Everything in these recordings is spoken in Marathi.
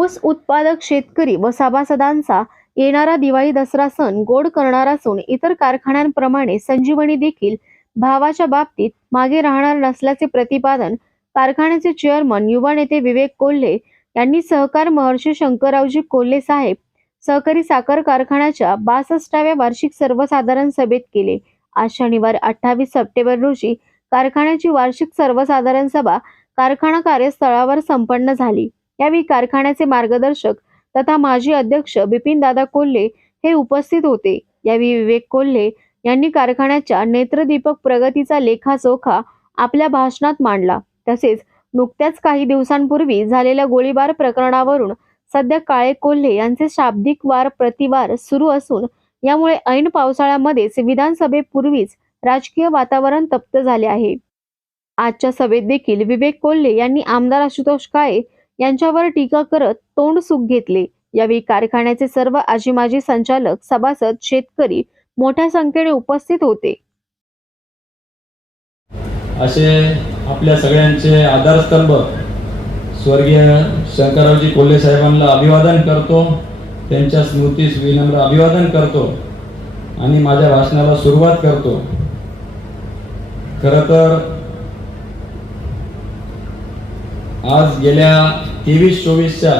ऊस उत्पादक शेतकरी व सभासदांचा येणारा दिवाळी दसरा सण गोड करणार असून इतर कारखान्यांप्रमाणे संजीवनी देखील भावाच्या बाबतीत मागे राहणार नसल्याचे प्रतिपादन कारखान्याचे चेअरमन युवा नेते विवेक कोल्हे यांनी सहकार महर्षी शंकररावजी कोल्हे साहेब सहकारी साखर कारखान्याच्या बासष्टाव्या वार्षिक सर्वसाधारण सभेत केले. आज शनिवार अठ्ठावीस सप्टेंबर रोजी कारखान्याची वार्षिक सर्वसाधारण सभा कारखाना कार्यस्थळावर संपन्न झाली. यावेळी कारखान्याचे मार्गदर्शक तथा माजी अध्यक्ष बिपिनदादा कोल्हे हे उपस्थित होते. यावेळी विवेक कोल्हे यांनी कारखान्याच्या नेत्रदीपक प्रगतीचा लेखाजोखा आपल्या भाषणात मांडला. तसेच नुकत्याच काही दिवसांपूर्वी झालेल्या गोळीबार प्रकरणावरून सध्या काळे कोल्हे यांचे शाब्दिक वार प्रतिवार सुरू असून यामुळे ऐन पावसाळ्यामध्येच विधानसभेपूर्वीच राजकीय वातावरण तप्त झाले आहे. आजच्या सभेत देखील विवेक कोल्हे यांनी आमदार आशुतोष काळे यांच्यावर टीका करत तोंड सुख घेतले. यावेळी कारखान्याचे सर्व आजी माजी संचालक सभासद शेतकरी मोठ्या संख्येने उपस्थित होते. असे आपल्या सगळ्यांचे आधारस्तंभ स्वर्गीय शंकररावजी कोल्हे साहेबांना अभिवादन करतो. त्यांच्या स्मृतीस विनम्र अभिवादन करतो आणि माझ्या भाषणाला सुरुवात करतो. खरं तर आज गेल्या तेवीस चोवीसच्या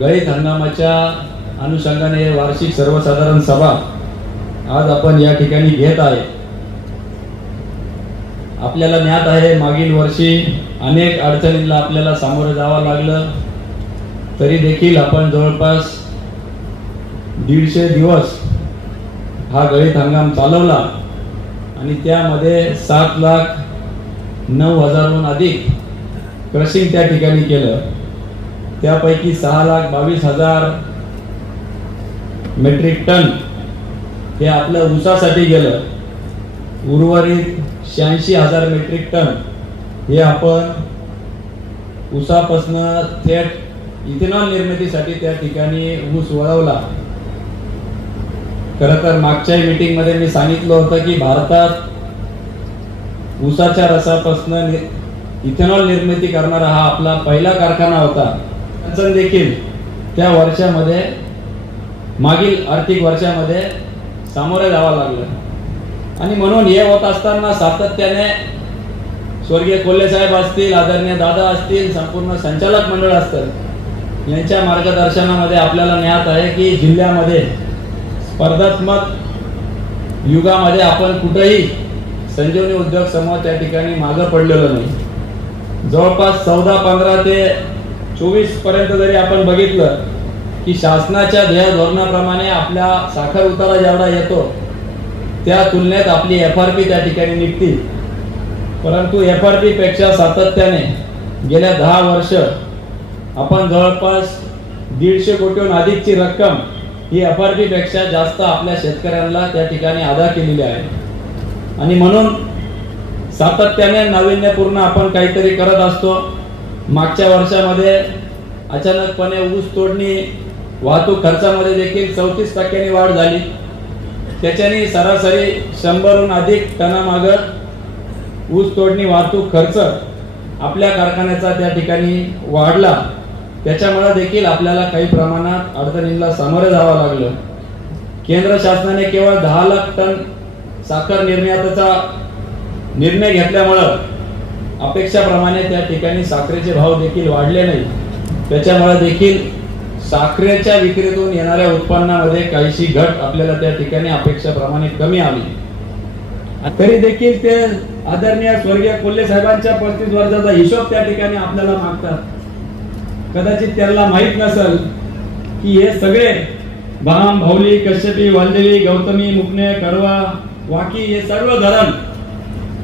गळीत हंगामाच्या अनुषंगाने वार्षिक सर्वसाधारण सभा आज आपण या ठिकाणी घेत आहे. आपल्याला ज्ञात आहे मागील वर्षी अनेक अडचणींना आपल्याला सामोरं जावं लागलं. तरी देखील आपण जवळपास दीडशे दिवस हा गळीत हंगाम चालवला आणि त्यामध्ये सात लाख नऊ हजारहून अधिक क्रशिंग त्या ठिकाणी केलं. त्यापैकी सहा लाख बावीस हजार मेट्रिक टन हे आपलं ऊसासाठी गेलं. उर्वरित शहाऐंशी हजार मेट्रिक टन हे आपण ऊसापासनं थेट इथेनॉल निर्मितीसाठी त्या ठिकाणी ऊस वळवला. खरं तर मागच्या मीटिंगमध्ये मी सांगितलं होतं की भारतात ऊसाच्या रसापासनं इथेनॉल निर्मिती करणारा हा आपला पहिला कारखाना होता. अडचण देखील त्या वर्षामध्ये मागील आर्थिक वर्षामध्ये सामोरे जावं लागलं. आणि म्हणून हे होत असताना सातत्याने स्वर्गीय कोल्हे साहेब असतील आदरणीय दादा असतील संपूर्ण संचालक मंडळ असतं यांच्या मार्गदर्शनामध्ये आपल्याला ज्ञात आहे की जिल्ह्यामध्ये स्पर्धात्मक युगामध्ये आपण कुठेही संजीवनी उद्योग समूह त्या ठिकाणी मागं पडलेलो नाही. जवळपास चौदा पंधरा ते चोवीसपर्यंत जरी आपण बघितलं की शासनाच्या ध्येय धोरणाप्रमाणे आपल्या साखर उतारा जेवढा येतो त्या तुलनेत आपली एफ आर पी त्या ठिकाणी निघतील. परंतु एफ आर पी पेक्षा सातत्याने गेल्या दहा वर्ष आपण जवळपास दीडशे कोटीहून अधिकची रक्कम ही एफ आर पी पेक्षा जास्त आपल्या शेतकऱ्यांना त्या ठिकाणी अदा केलेली आहे. आणि म्हणून सातत्याने नाविन्यपूर्ण आपण काहीतरी करत असतो. मागच्या वर्षामध्ये अचानकपणे ऊस तोडणी वाहतूक खर्चामध्ये देखील चौतीस टक्क्यांनी वाढ झाली. त्याच्याने सरासरी शंभरहून अधिक टनामागं ऊस तोडणी वाहतूक खर्च आपल्या कारखान्याचा त्या ठिकाणी वाढला. त्याच्यामुळे देखील आपल्याला काही प्रमाणात अडचणींना सामोरे जावं लागलं. केंद्र शासनाने केवळ दहा लाख टन साखर निर्यातीचा निर्णय घेतल्यामुळं अपेक्षाप्रमाणे त्या ठिकाणी साखरेचे भाव देखील वाढले नाही. त्याच्यामुळे देखील साखरेच्या विक्रीतून येणाऱ्या उत्पन्नामध्ये काहीशी घट आपल्याला त्या ठिकाणी अपेक्षाप्रमाणे कमी आली. तरी देखील ते आदरणीय स्वर्गीय कोल्हे साहेबांच्या पस्तीस वर्षाचा हिशोब त्या ठिकाणी आपल्याला मागतात. कदाचित त्यांना माहीत नसल की हे सगळे भाम भाऊली कश्यपी वालदेवी गौतमी मुकणे कडवा वाकी हे सर्व धरण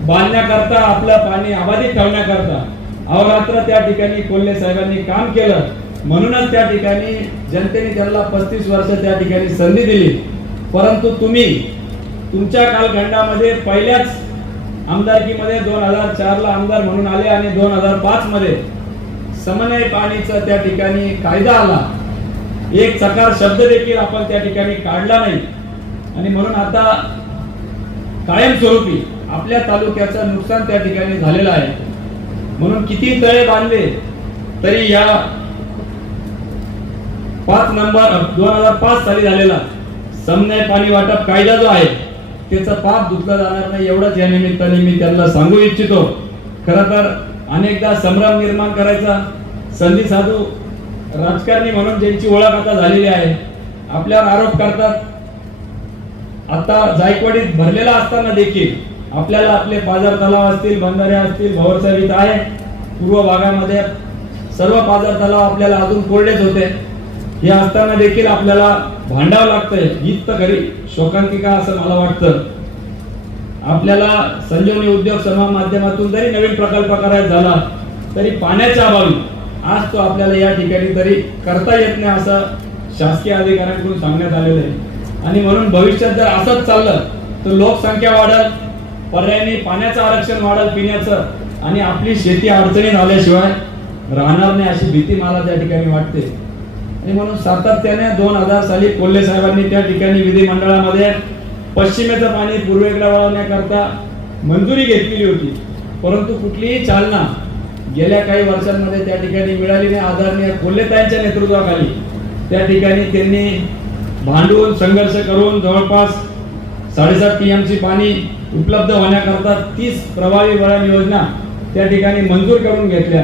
बांधण्याकरता आपलं पाणी अबाधित ठेवण्याकरता. अहोरात्र त्या ठिकाणी कोल्हे साहेबांनी काम केलं. म्हणूनच त्या ठिकाणी जनतेने त्यांना पस्तीस वर्ष त्या ठिकाणी संधी दिली. परंतु तुम्ही तुमच्या कालखंडामध्ये पहिल्याच आमदारकीमध्ये दोन हजार चारला आमदार म्हणून आले आणि दोन हजार पाच मध्ये समन्वय पाणीचा त्या ठिकाणी कायदा आला. एक सकार शब्द देखील आपण त्या ठिकाणी काढला नाही. आणि म्हणून आता कायमस्वरूपी आपल्या तालुक्याचं नुकसान त्या ठिकाणी झालेलं आहे. म्हणून किती तळे बांधले तरी या पाच नंबर दोन हजार पाच साली झालेला समन्याय पाणी वाटप कायदा जो आहे त्याचा पाप धुतला जाणार नाही एवढंच या निमित्ताने मी त्यांना सांगू इच्छितो. खर तर अनेकदा संभ्रम निर्माण करायचा. संधी साधू राजकारणी म्हणून ज्यांची ओळख आता झालेली आहे आपल्यावर आरोप करतात. आता जायकवाडीत भरलेला असताना देखील आपल्याला आपले बाजार तलाव असतील बंधारे असतील भवरचवीत आहे. पूर्व भागामध्ये सर्व पाझर तलाव आपल्याला अजून कोरडेच होते. हे असताना देखील आपल्याला भांडावं लागतंय. हीच तर खरी शोकांतिका असं मला वाटतं. आपल्याला संजीवनी उद्योग समूहा माध्यमातून जरी नवीन प्रकल्प करायचा झाला तरी पाण्याच्या अभावी. आज तो आपल्याला या ठिकाणी तरी करता येत नाही असं शासकीय अधिकाऱ्यांकडून सांगण्यात आलेलं आहे. आणि म्हणून भविष्यात जर असंच चाललं तर लोकसंख्या वाढत पर्यायाने पाण्याचं आरक्षण वाढल पिण्याचं. आणि आपली शेती अडचणीत आल्याशिवाय राहणार नाही अशी भीती मला त्या ठिकाणी वाटते. आणि म्हणून सातत्याने दोन हजार साली कोल्हे साहेबांनी त्या ठिकाणी विधिमंडळामध्ये पश्चिमेचं पाणी पूर्वेकडे वळवण्याकरता मंजुरी घेतलेली होती. परंतु कुठलीही चालना गेल्या काही वर्षांमध्ये त्या ठिकाणी मिळाली नाही. आदरणीय कोल्हेताईंच्या नेतृत्वाखाली त्या ठिकाणी त्यांनी भांडून संघर्ष करून जवळपास साडेसात टी टीएमसी पाणी उपलब्ध होण्याकरता तीस प्रभावी वळण योजना त्या ठिकाणी मंजूर करून घेतल्या.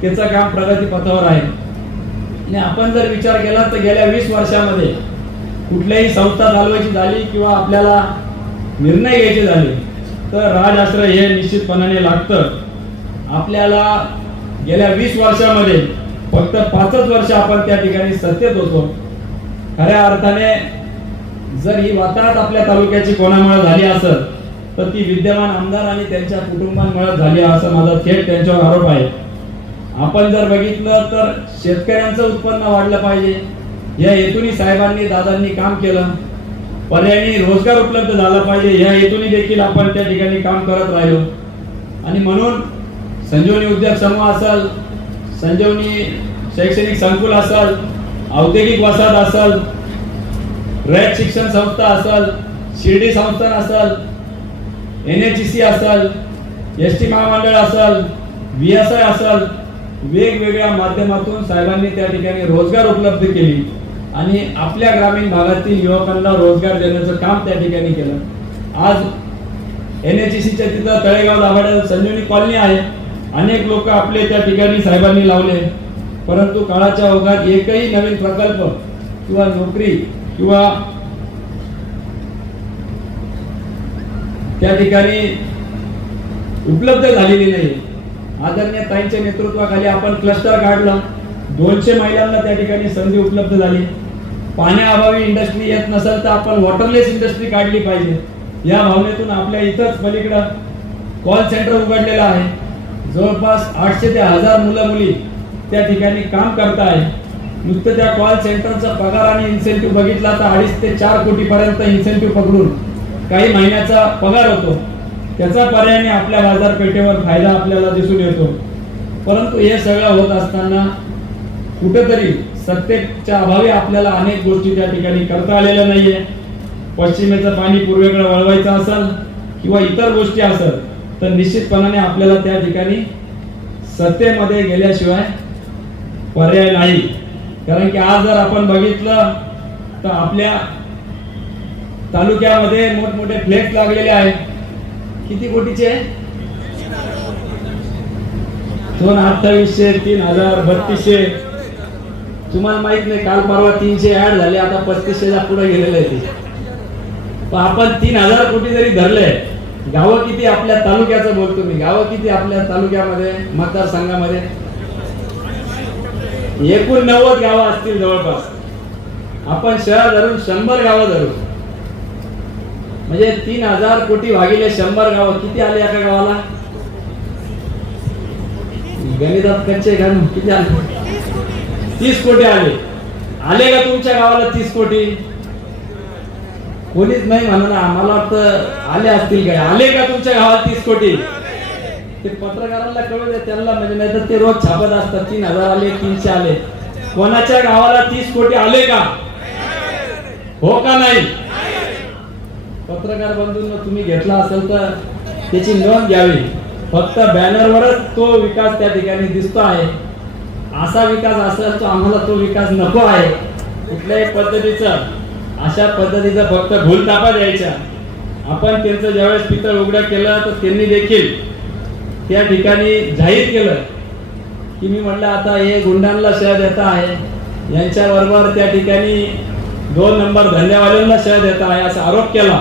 त्याचं काम प्रगतीपथावर आहे. आणि आपण जर विचार केला तर गेल्या वीस वर्षामध्ये कुठल्याही संस्था चालवायची झाली किंवा आपल्याला निर्णय घ्यायचे झाले तर राजाश्रय हे निश्चितपणाने लागतं. आपल्याला गेल्या वीस वर्षामध्ये फक्त पाचच वर्ष आपण त्या ठिकाणी सत्तेत होतो. खऱ्या अर्थाने जर ही वाताहत आपल्या तालुक्याची कोणामुळे झाली असत तर ती विद्यमान आमदार आणि त्यांच्या कुटुंबांमुळे झाली असं माझा थेट त्यांच्यावर आरोप आहे. आपण जर बघितलं तर शेतकऱ्यांचं उत्पन्न वाढलं पाहिजे. या हेतूनी साहेबांनी दादांनी काम केलं. पर्यायी रोजगार उपलब्ध झाला पाहिजे. या हेतूने देखील आपण त्या ठिकाणी काम करत राहिलो. आणि म्हणून संजीवनी उद्योग समूह असल संजीवनी शैक्षणिक संकुल असल औद्योगिक वसाहत असल रयत शिक्षण संस्था असल शिर्डी संस्थान असल एन एच सी असल एस टी महामंडळ असल व्ही एस आय असल वेगवेगळ्या माध्यमातून साहेबांनी त्या ठिकाणी रोजगार उपलब्ध केली आणि आपल्या ग्रामीण भागातील युवकांना रोजगार देण्याचं काम त्या ठिकाणी केलं. आज एन एच सीच्या तिथं तळेगाव दाभाडे संजीवनी कॉलनी आहे. अनेक लोक आपले त्या ठिकाणी साहेबांनी लावले. परंतु काळाच्या ओघात एकही नवीन प्रकल्प किंवा नोकरी किंवा त्या ठिकाणी उपलब्ध झालेली नाही. आदरणीय ताईंच्या नेतृत्वाखाली आपण क्लस्टर काढला. दोनशे महिलांना त्या ठिकाणी संधी उपलब्ध झाली. पाण्याअभावी इंडस्ट्री येत नसेल तर आपण वॉटरलेस इंडस्ट्री काढली पाहिजे. या भावनेतून आपल्या इथंच पलीकडं कॉल सेंटर उघडलेलं आहे. जवळपास आठशे ते हजार मुलं मुली त्या ठिकाणी काम करत आहे नुसतं त्या कॉल सेंटरचा पगार आणि इन्सेंटिव्ह बघितला तर अडीच ते चार कोटी पर्यंत इन्सेंटिव्ह पकडून काही महिन्याचा पगार होतो. त्याचा पर्यायाने आपल्या बाजारपेठेवर फायदा आपल्याला दिसून येतो. परंतु हे सगळं होत असताना कुठेतरी सत्तेच्या अभावी आपल्याला अनेक गोष्टी त्या ठिकाणी करता आलेल्या नाहीये. पश्चिमेचं पाणी पूर्वेकडे वळवायचं असेल किंवा इतर गोष्टी असेल तर निश्चितपणाने आपल्याला त्या ठिकाणी सत्तेमध्ये गेल्याशिवाय पर्याय नाही. कारण की आज जर आपण बघितलं तर आपल्या तालुक्यामध्ये मोठमोठे फ्लेक्स लागलेले आहेत. किती कोटीचे? दोन अठ्ठावीसशे तीन हजार बत्तीसशे. तुम्हाला माहीत नाही काल परवा तीनशे ऍड झाले आता पस्तीसशेच्या पुढे गेलेले आहे ते. पण आपण तीन हजार कोटी जरी धरले गावं किती आपल्या तालुक्याचं बोलतो मी. गावं किती आपल्या तालुक्यामध्ये मतदारसंघामध्ये? एकूण नव्वद गावं असतील जवळपास. आपण शहर धरून शंभर गावं धरू. म्हणजे तीन हजार कोटी भागिले शंभर गावं. किती आले एका गावाला? गणितात कच्चे घालून किती आले? तीस कोटी आले. आले का तुमच्या गावाला तीस कोटी? कोणीच नाही म्हणा मला वाटतं आले असतील काय? आले का तुमच्या गावात तीस कोटी? ते पत्रकारांना कळू दे त्यांना म्हणजे नाही तर ते रोज छापत असतात. तीन हजार आले तीनशे आले. कोणाच्या गावाला तीस कोटी आले का? हो का नाही? पत्रकार बंधूंनो तुम्ही घेतला असेल तर त्याची नोंद घ्यावी. फक्त बॅनरवरच तो विकास त्या ठिकाणी दिसतो आहे. असा विकास असेल तो आम्हाला तो विकास नको आहे. कुठल्याही पद्धतीचा अशा पद्धतीचा फक्त भूल तापा द्यायच्या आपण त्यांचं ज्यावेळेस पितळ उघडं केलं तर त्यांनी देखील त्या ठिकाणी जाहीर केलं की मी म्हटलं आता हे गुंडांना सेवा देता आहे. यांच्याबरोबर त्या ठिकाणी दोन नंबर धंद्यावाल्यांना सेवा देता आहे असा आरोप केला.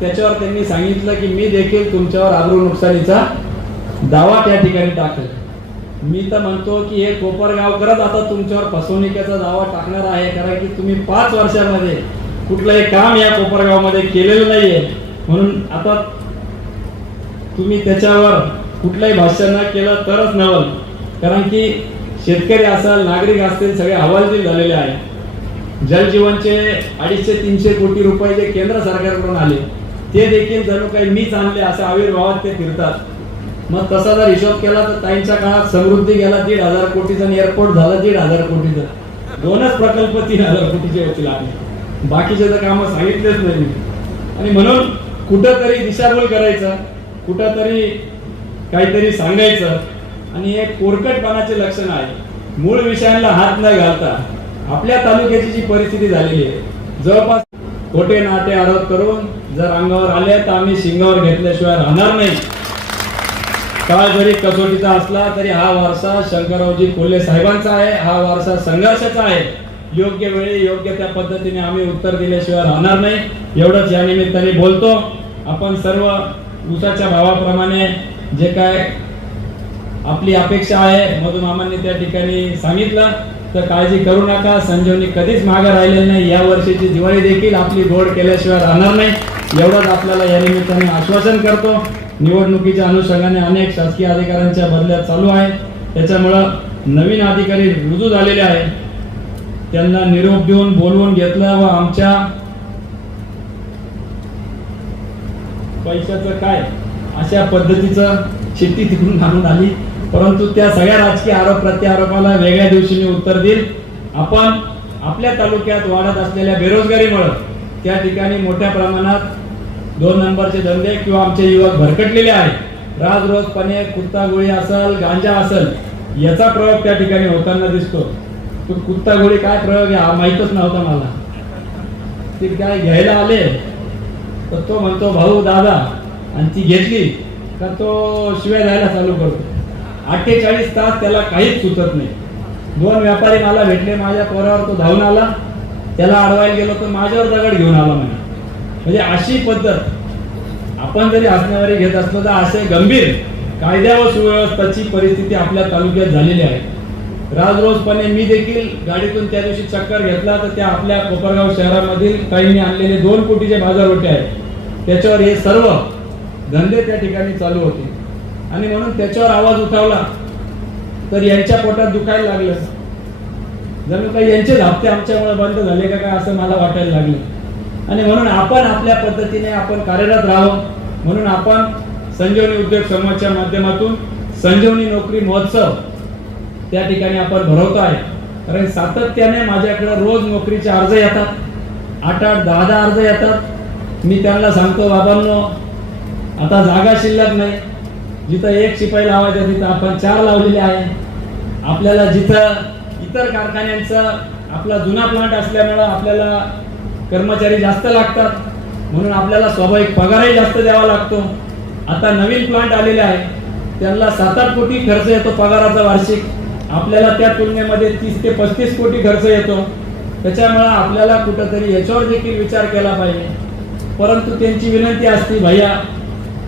त्याच्यावर त्यांनी सांगितलं की मी देखील तुमच्यावर आबरू नुकसानीचा दावा त्या ठिकाणी टाकेल. मी तर म्हणतो की हे कोपरगावकरच आता तुमच्यावर फसवणुकीचा दावा टाकणार आहे कारण की तुम्ही पाच वर्षामध्ये कुठलंही काम या कोपरगावमध्ये केलेलं नाहीये. म्हणून आता तुम्ही त्याच्यावर कुठलंही भाष्य न केलं तरच नवल. कारण की शेतकरी असाल नागरिक असतील सगळे हवालदिल झालेले आहे. जलजीवनचे अडीचशे तीनशे कोटी रुपये जे केंद्र सरकारकडून आले ते देखील जणू काही मीच आणले असं आविर्भावात ते फिरतात. मग तसा जर हिशोब केला तर ताईंच्या काळात समृद्धी गेला दीड हजार कोटीचा आणि एअरपोर्ट झालं दीड हजार कोटीचं. दोनच प्रकल्प तीन हजार कोटीचे होतील आपले. बाकीचे तर कामं सांगितलेच नाही मी. आणि म्हणून कुठंतरी दिशाभूल करायचं कुठंतरी काहीतरी सांगायचं. आणि हे कोरकटपणाचे लक्षण आहे. मूळ विषयांना हात न घालता आपल्या तालुक्याची जी परिस्थिती झालेली आहे जवळपास खोटे नाटे आरोप करून जर अंगावर आले तर आम्ही शिंगावर घेतल्याशिवाय राहणार नाही. काळ जरी कसोटीचा असला तरी हा वारसा शंकररावजी कोल्हे साहेबांचा आहे हा वारसा संघर्षाचा आहे. योग्य वेळी योग्य त्या पद्धतीने आम्ही उत्तर दिल्याशिवाय राहणार नाही. एवढंच या निमित्ताने बोलतो. आपण सर्व उसाच्या भावाप्रमाणे जे काय आपली अपेक्षा आहे मधुमामांनी त्या ठिकाणी सांगितलं तर काळजी करू नका. संजीवनी कधीच मागं राहिलेली नाही. या वर्षीची दिवाळी देखील आपली गोड केल्याशिवाय राहणार नाही. एवढंच आपल्याला या निमित्ताने आश्वासन करतो. निवडणुकीच्या अनुषंगाने अनेक शासकीय अधिकाऱ्यांच्या बदल्या चालू आहे. त्याच्यामुळं नवीन अधिकारी रुजू झालेले आहे. त्यांना निरोप देऊन बोलवून घेतलं व आमच्या पैशाचं काय? अशा पद्धतीचं शेती तिकडून आणून आली. परंतु त्या सगळ्या राजकीय आरोप प्रत्यारोपाला वेगळ्या दिवशी मी उत्तर देईल आपण आपल्या तालुक्यात वाढत असलेल्या बेरोजगारीमुळे त्या ठिकाणी मोठ्या प्रमाणात दोन नंबरचे धंदे किंवा आमचे युवक भरकटलेले आहेत. राज रोजपणे कुत्ता गोळी असल गांजा असल याचा प्रयोग त्या ठिकाणी होताना दिसतो. तो कुत्ता गोळी काय प्रयोग आहे माहीतच नव्हता मला. ते काय घ्यायला आले तर तो म्हणतो भाऊ दादा आणि ती घेतली का तो शिव्या द्यायला चालू करतो. अठ्ठेचाळीस तास त्याला काहीच सुचत नाही. दोन व्यापारी मला भेटले माझ्या पोरावर तो धावून आला. त्याला अडवायला गेलो तर माझ्यावर दगड घेऊन आला म्हणे. म्हणजे अशी पद्धत. आपण जरी हसण्यावरी घेत असलो तर असे गंभीर कायद्या व सुव्यवस्थाची परिस्थिती आपल्या तालुक्यात झालेली आहे. राजरोजपणे मी देखील गाडीतून त्या दिवशी चक्कर घेतला तर त्या आपल्या कोपरगाव शहरामधील काहींनी आणलेले दोन कोटीचे बाजारवटे आहेत. त्याच्यावर हे सर्व धंदे त्या ठिकाणी चालू होते. आणि म्हणून त्याच्यावर आवाज उठावला तर यांच्या पोटात दुखायला लागलं. जणू काही यांचे हप्ते आमच्यामुळे बंद झाले का काय असं मला वाटायला लागलं. आणि म्हणून आपण आपल्या पद्धतीने आपण कार्यरत राहावं. म्हणून आपण संजीवनी उद्योग समूहाच्या माध्यमातून संजीवनी नोकरी महोत्सव त्या ठिकाणी आपण भरवतो आहे. कारण सातत्याने माझ्याकडे रोज नोकरीचे अर्ज येतात. आठ आठ दहा दहा अर्ज येतात. मी त्यांना सांगतो बाबांनो आता जागा शिल्लक नाही. जिथं एक शिपाई लावायचं तिथं आपण चार लावलेले आहे. आपल्याला जिथं इतर कारखान्यांचं आपला जुना प्लांट असल्यामुळं आपल्याला कर्मचारी जास्त लागतात. म्हणून आपल्याला स्वाभाविक पगारही जास्त द्यावा लागतो. आता नवीन प्लांट आलेले आहे. त्यांना सात आठ कोटी खर्च येतो पगाराचा वार्षिक. आपल्याला त्या तुलनेमध्ये तीस ते पस्तीस कोटी खर्च येतो. त्याच्यामुळं आपल्याला कुठंतरी याच्यावर देखील विचार केला पाहिजे. परंतु त्यांची विनंती असते भैया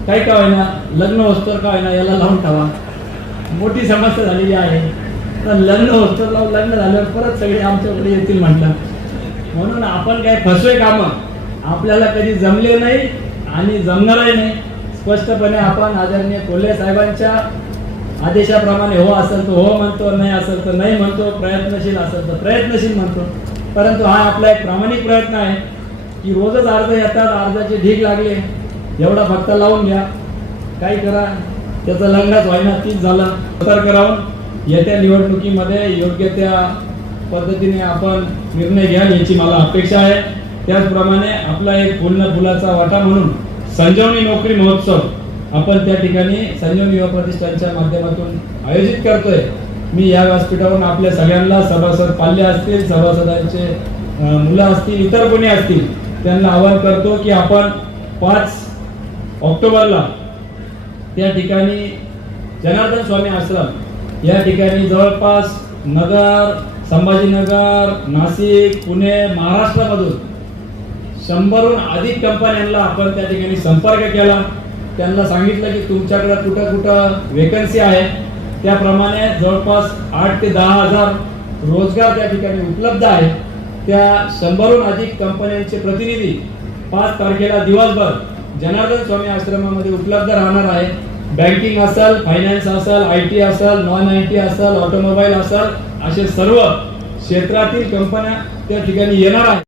काय का होईना लग्न वस्तूवर का होईना याला लावून ठेवा. मोठी समस्या झालेली आहे. तर लग्न वस्तूवर लावून लग्न झाल्यावर परत सगळे आमच्याकडे येतील म्हटलं. म्हणून आपण काय फसवे कामं आपल्याला कधी जमले नाही आणि जमणारही नाही. स्पष्टपणे आपण आदरणीय कोल्हे साहेबांच्या आदेशाप्रमाणे हो असेल तर हो म्हणतो नाही असेल तर नाही म्हणतो प्रयत्नशील असेल तर प्रयत्नशील म्हणतो. परंतु हा आपला एक प्रामाणिक प्रयत्न आहे की रोजच अर्ज येतात अर्जाचे ढीग लागले. एवढा फक्त लावून घ्या. काय करा? त्याचा लग्नच व्हायना तीच झाला. सतर्क राहून येत्या निवडणुकीमध्ये योग्य त्या पद्धतीने आपण निर्णय घ्याल याची मला अपेक्षा आहे. त्याचप्रमाणे आपला एक फुलनं फुलाचा वाटा म्हणून संजीवनी नोकरी महोत्सव आपण त्या ठिकाणी संजीवनी युवा प्रतिष्ठानच्या माध्यमातून आयोजित करतोय. मी या व्यासपीठावरून आपल्या सगळ्यांना सभासद पाल्य असतील सभासदांचे मुलं असतील इतर कोणी असतील त्यांना आवाहन करतो की आपण पाच ऑक्टोबरला. त्या ठिकाणी जनार्दन स्वामी आश्रम या ठिकाणी जवळपास नगर संभाजीनगर नाशिक पुणे महाराष्ट्रामधून शंभरहून अधिक कंपन्यांना आपण त्या ठिकाणी संपर्क केला. त्यांना सांगितलं की तुमच्याकडे कुठं कुठं वेकन्सी आहे. त्याप्रमाणे जवळपास आठ ते दहा हजार रोजगार त्या ठिकाणी उपलब्ध आहे त्या शंभरहून अधिक कंपन्यांचे प्रतिनिधी पाच तारखेला दिवसभर जनार्दन स्वामी आश्रमामध्ये उपलब्ध राहणार आहे. बँकिंग असेल फायनान्स असेल आय टी असेल नॉन आय टी असेल ऑटोमोबाईल असेल असे सर्व क्षेत्रातील कंपन्या त्या ठिकाणी येणार आहेत.